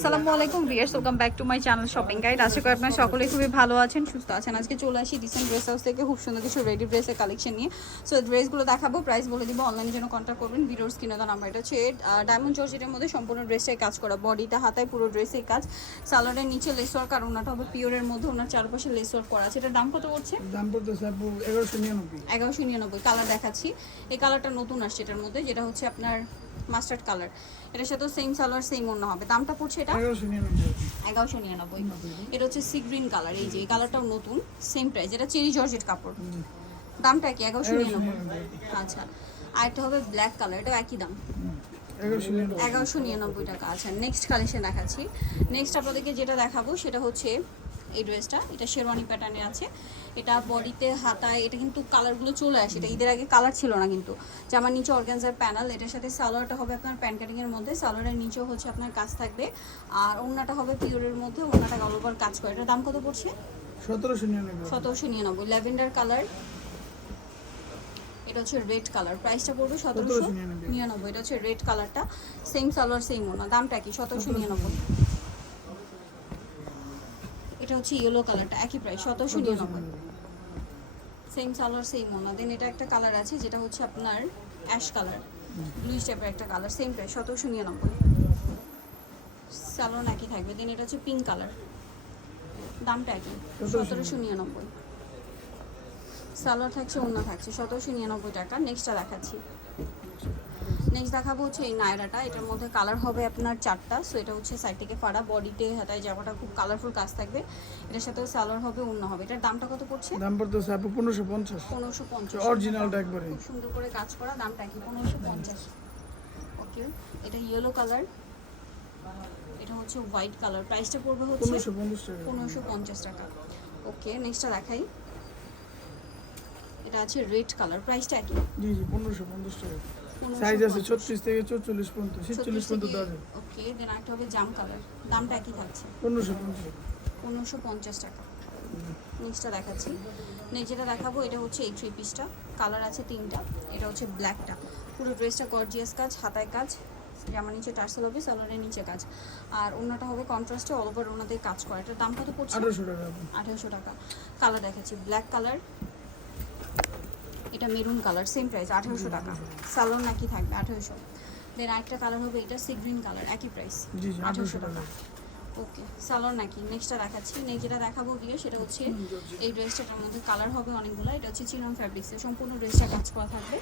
আসসালামু আলাইকুম viewers welcome back to my channel shopping guide আশা করি আপনারা সকলে খুবই ভালো আছেন সুস্থ আছেন। আজকে চলে আসি ডিসেন্ট ড্রেস হাউস থেকে খুব সুন্দর কিছু রেডি ড্রেসের কালেকশন নিয়ে। সো ড্রেসগুলো দেখাবো প্রাইস বলে দিব অনলাইনের জন্য কন্ট্যাক্ট করবেন। ভিডিওর স্ক্রিনে দেওয়া নাম্বার এটা হচ্ছে ডায়মন্ড জর্জেটের মধ্যে সম্পূর্ণ ড্রেসটাই কাজ করা। বডিটা হাতায় পুরো ড্রেসের কাজ। সালোয়ারের নিচে লেস ওয়ার্ক আর ওনাটা হবে পিওরের মধ্যে ওনার চারপাশে লেস ওয়ার্ক করা আছে। এটার দাম কত পড়ছে? দাম পড়তেছে এগারোশো নিরানব্বই। এগারোশো নিরানব্বই কালার দেখাচ্ছি। এই কালারটা নতুন আসছে এটার মধ্যে যেটা হচ্ছে আপনার মাস্টার্ড কালার এটার সাথেও সেম সালোয়ার সেম অন্য হবে। দামটা পড়ছে এটা? এগারোশো নিরানব্বই। এটা হচ্ছে সি গ্রিন কালার এই যে এই কালারটাও নতুন সেম প্রাইস এটা চেরি জর্জেট কাপড়। দামটা কি এগারোশো নিরানব্বই? আচ্ছা আর একটা হবে ব্ল্যাক কালার এটা একই দাম। এগারোশো নিরানব্বই। এগারোশো নিরানব্বই টাকা আচ্ছা নেক্সট কালেকশন দেখাচ্ছি। নেক্সট আপনাদেরকে যেটা দেখাবো সেটা হচ্ছে এই ড্রেসটা এটা শেরওয়ানি প্যাটার্নে আছে। এটা বডিতে হাতায় এটা কিন্তু কালারগুলো চলে আসে। এটা ঈদের আগে কালার ছিল না কিন্তু। জামার নিচে অর্গানজার প্যানেল এটার সাথে সালোয়ারটা হবে আপনার প্যান কাটিংয়ের মধ্যে। সালোয়ারের নিচেও হচ্ছে আপনার কাজ থাকবে। আর ওড়নাটা হবে পিওরের মধ্যে। ওড়নাটা অল ওভার কাজ করে। এটার দাম কত পড়ছে? সতেরোশো নিরানব্বই। সতেরোশো নিরানব্বই। ল্যাভেন্ডার কালার এটা হচ্ছে রেড কালার প্রাইসটা পড়বে সতেরোশো 1799 নিরানব্বই। এটা হচ্ছে রেড কালারটা সেম সালোয়ার সেম ওনা দামটা কি? সতেরোশো। নিরানব্বই। এটা হচ্ছে ইয়েলো কালারটা একই প্রাইস সতেরোশো নিরানব্বই। সেম সালোয়ার সেম ওনা দেন এটা একটা কালার আছে যেটা হচ্ছে আপনার অ্যাশ কালার ব্লুইশ টাইপের একটা কালার সেম প্রাইস সতেরোশো নিরানব্বই। সালোয়ার একই থাকবে। দেন এটা হচ্ছে পিঙ্ক কালার দামটা একই সতেরোশো নিরানব্বই। সালোয়ার থাকছে অন্য থাকছে সতেরোশো নিরানব্বই টাকা। নেক্সটটা দেখাচ্ছি। নেক্সট দেখাবো হচ্ছে এই নায়রাটা। এটার মধ্যে কালার হবে আপনার চারটা। সো এটা হচ্ছে সাইড থেকে ফাড়া বডিতে হাতায় জামাটা খুব কালারফুল কাজ থাকবে। এটার সাথে সালোয়ার হবে অন্য হবে। এটার দামটা কত পড়ছে? দাম পড়তেছে আপু পনেরোশো পঞ্চাশ। পনেরোশো পঞ্চাশ। অরিজিনালটা একবারে। খুব সুন্দর করে কাজ করা দামটা কি পনেরোশো পঞ্চাশ। ওকে এটা ইয়েলো কালার এটা হচ্ছে হোয়াইট কালার প্রাইসটা পড়বে হচ্ছে পনেরোশো পঞ্চাশ টাকা। পনেরোশো পঞ্চাশ টাকা। ওকে নেক্সটটা দেখাই। এটা আছে রেড কালার প্রাইসটা একই। জি জি পনেরোশো পঞ্চাশ টাকা। সাইজ আছে ছত্রিশ থেকে চৌচল্লিশ পর্যন্ত ছিচল্লিশ পর্যন্ত দেওয়া যায় ওকে দেন একটা হবে জাম কালার দামটা একই থাকছে। পনেরোশো পঞ্চাশ। পনেরোশো পঞ্চাশ টাকা। নেক্সটটা দেখাচ্ছি। নেক্সট যেটা দেখাবো এটা হচ্ছে এই থ্রি পিসটা কালার আছে তিনটা। এটা হচ্ছে ব্ল্যাকটা পুরো ড্রেসটা গর্জিয়াস কাজ হাতায় কাজ। জামার নিচে টার্সেল হবে সালোয়ারের নিচে কাজ। আর অন্যটা হবে কন্ট্রাস্টে অল ওভার ওনাতে কাজ করা। এটার দাম কত পড়ছে? আঠারোশো টাকা আপু আঠেরোশো টাকা। কালার দেখাচ্ছি ব্ল্যাক কালার এটা মেরুন কালার সেম প্রাইস আঠারোশো টাকা। সালোন নাকি থাকবে আঠেরোশো। দেন আরেকটা কালার হবে এটা সি গ্রিন কালার একই প্রাইস আঠেরোশো টাকা। ওকে সালোয়ার নাকি? নেক্সটটা দেখাচ্ছি। নেক্সট যেটা দেখাবো গিয়ে সেটা হচ্ছে এই ড্রেসটার মধ্যে কালার হবে অনেকগুলো। এটা হচ্ছে চিনন ফ্যাব্রিক্সের সম্পূর্ণ ড্রেসটা কাজ করা থাকবে।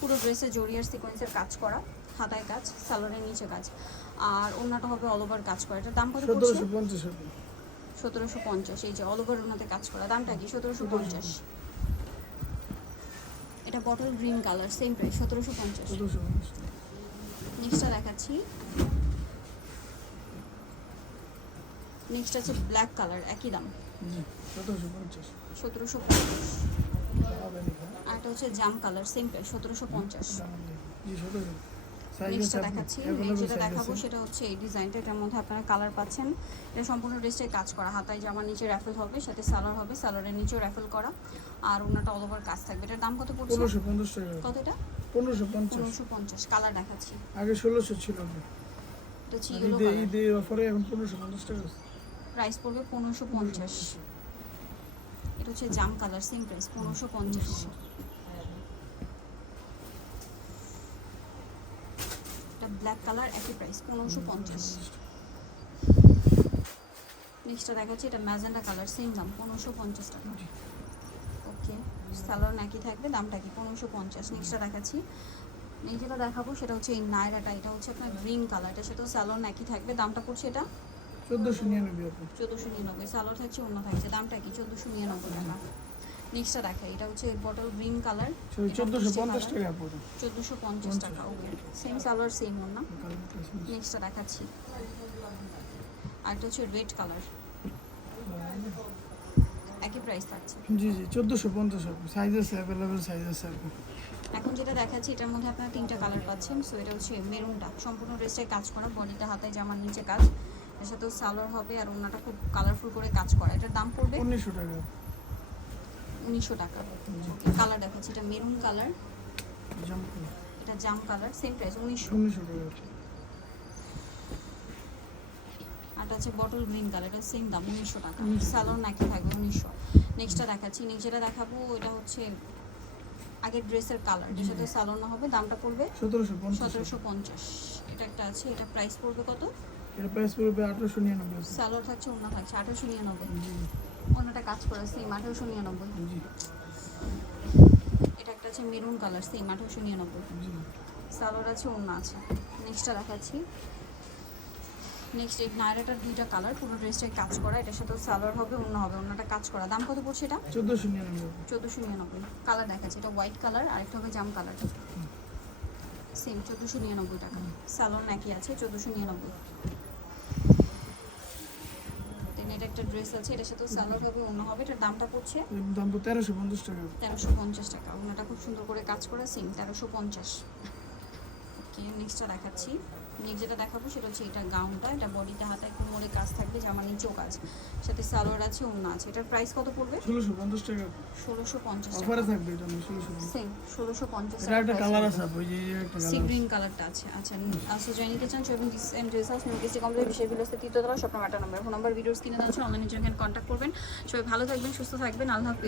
পুরো ড্রেসে জরিয়ার সিকোয়েন্সের কাজ করা হাতায় কাজ সালোয়ারের নিচে কাজ। আর অন্যটা হবে অল ওভার কাজ করা। এটার দাম কত পড়ছে? সতেরোশো পঞ্চাশ সতেরোশো পঞ্চাশ এই যে অল ওভার ওনাতে কাজ করা। দামটা কি? সতেরোশো পঞ্চাশ। এটা bottle green colour same price সতেরোশো পঞ্চাশ। নেক্সটটা দেখাচ্ছি। নেক্সট আছে ব্ল্যাক কালার একই দাম। সতেরোশো পঞ্চাশ। সতেরোশো আর একটা হচ্ছে জাম কালার সেম প্রাইস সতেরোশো পঞ্চাশ। নেক্সটটা দেখাচ্ছি। যেটা দেখাবো সেটা হচ্ছে এই ডিজাইনটা এটার মধ্যে আপনারা কালার পাচ্ছেন। এটা সম্পূর্ণ ড্রেসে কাজ করা। হাতায় জামার নিচে র্যাফেল হবে সাথে সালোয়ার হবে সালোয়ারের নিচেও র্যাফেল করা। আর ওনাটা অল ওভার কাজ থাকবে। এটার দাম কত পড়ছে? 1550 টাকা। কত এটা? 1550 1550 কালার দেখাচ্ছি। আগে ষোলোশো ছিল এটা ছিল ঈদে ঈদে অফারে প্রাইস পড়বে 1550 এটা হচ্ছে জাম কালার সেম প্রাইস 1550 একটা ব্ল্যাক কালার একই প্রাইস পনেরোশো পঞ্চাশ। নেক্সটটা দেখাচ্ছি এটা ম্যাজেন্ডা কালার সেম দাম পনেরোশো পঞ্চাশ টাকা। ওকে সালোয়ার নাকি থাকবে দামটা কি পনেরোশো পঞ্চাশ। নেক্সটটা দেখাচ্ছি। এই যেটা দেখাবো সেটা হচ্ছে এই নায়রাটা এটা হচ্ছে আপনার গ্রিন কালার এটা সেটাও স্যালোর নাকি থাকবে। দামটা পড়ছে এটা? চোদ্দোশো নিরানব্বই চোদ্দোশো নিরানব্বই স্যালোর থাকছে অন্য থাকছে দামটা কি চোদ্দোশো নিরানব্বই টাকা। নেক্সটটা দেখাই এটা হচ্ছে বটল গ্রিন কালার সরি চোদ্দোশো পঞ্চাশ টাকা আপু চোদ্দোশো পঞ্চাশ টাকা ওকে সেম সালোয়ার সেম ওর না? নেক্সটটা দেখাচ্ছি। আর এটা হচ্ছে রেড কালার একই প্রাইস থাকছে। জি জি চোদ্দোশো পঞ্চাশ আপু সাইজ আছে অ্যাভেলেবেল সাইজ আছে এখন যেটা দেখাচ্ছি এটার মধ্যে আপনারা তিনটা কালার পাচ্ছেন। সো এটা হচ্ছে মেরুনটা সম্পূর্ণ ড্রেসটায় কাজ করা বডিটা হাতায় জামার নিচে কাজ। এর সাথেও সালোয়ার হবে আর ওনাটা খুব কালারফুল করে কাজ করা। এটার দাম পড়বে? উনিশশো টাকা। উনিশশো টাকা। কালার দেখাচ্ছি এটা মেরুন কালার এটা জাম কালার সেম প্রাইস উনিশশো। উনিশশো টাকা। আছে বটল গ্রিন কালার এটা সেম দাম উনিশশো টাকা। 1900 স্যালোন নাকি থাকবে উনিশশো। নেক্সটটা দেখাচ্ছি নেক্সট যেটা দেখাবো এটা হচ্ছে আগের ড্রেসের কালার যেটার সাথে স্যালোন হবে দামটা পড়বে সতেরোশো পঞ্চাশ। এটা একটা আছে এটা প্রাইস পড়বে কত? এটা প্রাইস পড়বে আঠারোশো নিরানব্বই। স্যালোর থাকছে অন্য থাকছে আঠারোশো নিরানব্বই। অন্যটা কাজ করে সেম আঠারোশো নিরানব্বই। এটা একটা আছে মেরুন কালার সেম আঠারোশো নিরানব্বই। সালোয়ার আছে অন্য আছে। নেক্সটটা দেখাচ্ছি। নেক্সট এই নায়রাটার দুইটা কালার পুরো ড্রেসটাই কাজ করা এটার সাথে সালোয়ার হবে অন্য হবে অন্যটা কাজ করা। দাম কত পড়ছে এটা? চোদ্দোশো নিরানব্বই। চোদ্দোশো নিরানব্বই। কালার দেখাচ্ছে এটা হোয়াইট কালার আরেকটা হবে জাম কালার সেম চোদ্দোশো নিরানব্বই টাকা। সালোয়ার নাকি আছে চোদ্দোশো নিরানব্বই দেন এটা একটা ড্রেস আছে এটার সাথে সালোয়ার হবে অন্য হবে এটার দামটা পড়ছে দাম তো তেরোশো পঞ্চাশ টাকা। তেরোশো পঞ্চাশ টাকা ওনাটা খুব সুন্দর করে কাজ করা সিম তেরোশো পঞ্চাশ। ওকে নেক্সটটা দেখাচ্ছি। নেক্সট যেটা দেখাবো সেটা হচ্ছে এটা গাউনটা এটা বডিতে হাতায় কোমরে কাজ থাকবে জামা নিচেও কাজ। সাথে সালোয়ার আছে অন্য আছে। এটার প্রাইস কত পড়বে? ষোলোশো পঞ্চাশ টাকা। ষোলোশো পঞ্চাশ অফারে থাকবে এটা সেম ষোলোশো পঞ্চাশ। এটা একটা কালার আছে ওই যে সি গ্রিন কালারটা আছে। আচ্ছা আসলে জয় নিতে চান চলবেন decent dress house music complex বিশেষ বিলস্তে তৃতীয় তলা স্বপ্ন নাম্বার ফোন নাম্বার ভিডিওস কিনে দেওয়ার জন্য অনলাইনের জন্য কন্ট্যাক্ট করবেন। সবাই ভালো থাকবেন সুস্থ থাকবেন। আল্লাহ হাফিজ।